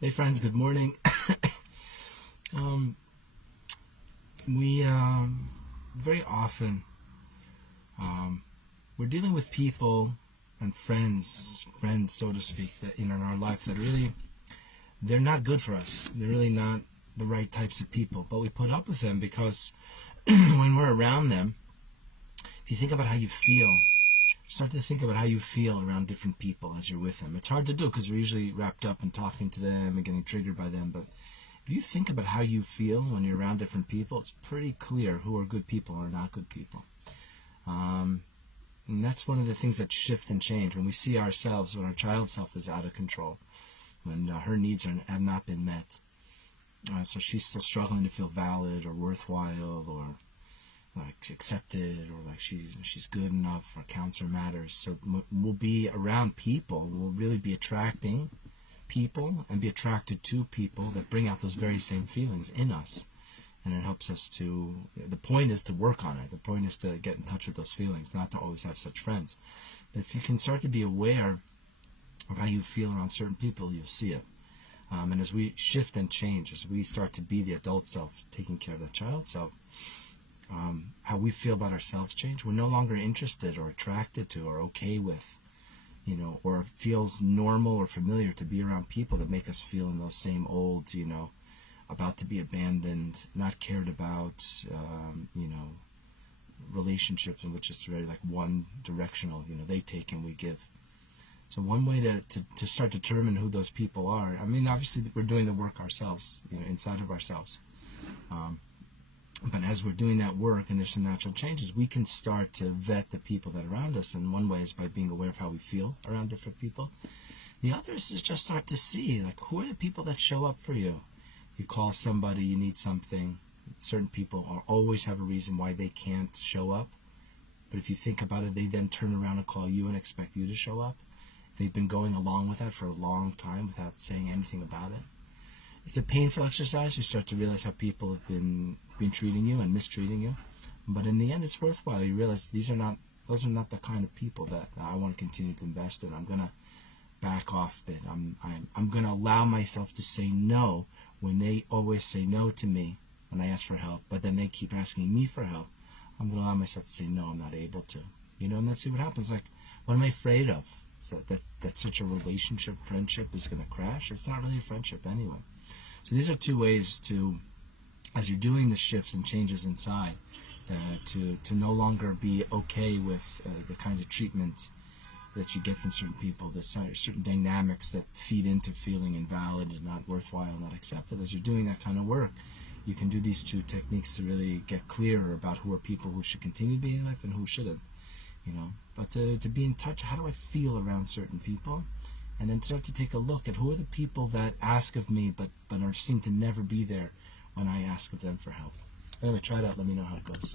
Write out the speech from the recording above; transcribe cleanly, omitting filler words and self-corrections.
Hey friends, good morning. We very often we're dealing with people and friends, so to speak, that in our life that really they're not good for us. They're really not the right types of people, but we put up with them because when we're around them, if you think about how you feel, start to think about how you feel around different people as you're with them. It's hard to do because we're usually wrapped up in talking to them and getting triggered by them, but if you think about how you feel when you're around different people, it's pretty clear who are good people or not good people. And that's one of the things that shift and change when we see ourselves, when our child self is out of control, when her needs have not been met. So she's still struggling to feel valid or worthwhile or like accepted, or like she's good enough or counts or matters. So we'll be around people, we'll really be attracting people and be attracted to people that bring out those very same feelings in us. And it helps us to, the point is to work on it. The point is to get in touch with those feelings, not to always have such friends. But if you can start to be aware of how you feel around certain people, you'll see it. And as we shift and change, as we start to be the adult self, taking care of the child self, how we feel about ourselves change. We're no longer interested or attracted to or okay with, or feels normal or familiar to be around people that make us feel in those same old, about to be abandoned, not cared about, relationships in which it's very like one directional, they take and we give. So one way to start to determine who those people are, obviously we're doing the work ourselves, inside of ourselves. But as we're doing that work and there's some natural changes, we can start to vet the people that are around us. And one way is by being aware of how we feel around different people. The other is to just start to see, like, who are the people that show up for you? You call somebody, you need something. Certain people always have a reason why they can't show up. But if you think about it, they then turn around and call you and expect you to show up. And they've been going along with that for a long time without saying anything about it. It's a painful exercise. You start to realize how people have been treating you and mistreating you, but in the end, it's worthwhile. You realize those are not the kind of people that I want to continue to invest in. I'm gonna back off a bit. I'm gonna allow myself to say no when they always say no to me when I ask for help, but then they keep asking me for help. I'm gonna allow myself to say no. I'm not able to, and let's see what happens. Like, what am I afraid of? So that such a relationship, friendship is gonna crash. It's not really a friendship anyway. So these are two ways to, as you're doing the shifts and changes inside, to no longer be okay with the kind of treatment that you get from certain people, the certain dynamics that feed into feeling invalid and not worthwhile, not accepted. As you're doing that kind of work, you can do these two techniques to really get clearer about who are people who should continue to be in life and who shouldn't. But to be in touch, how do I feel around certain people? And then start to take a look at who are the people that ask of me but seem to never be there when I ask of them for help. Anyway, try it out. Let me know how it goes.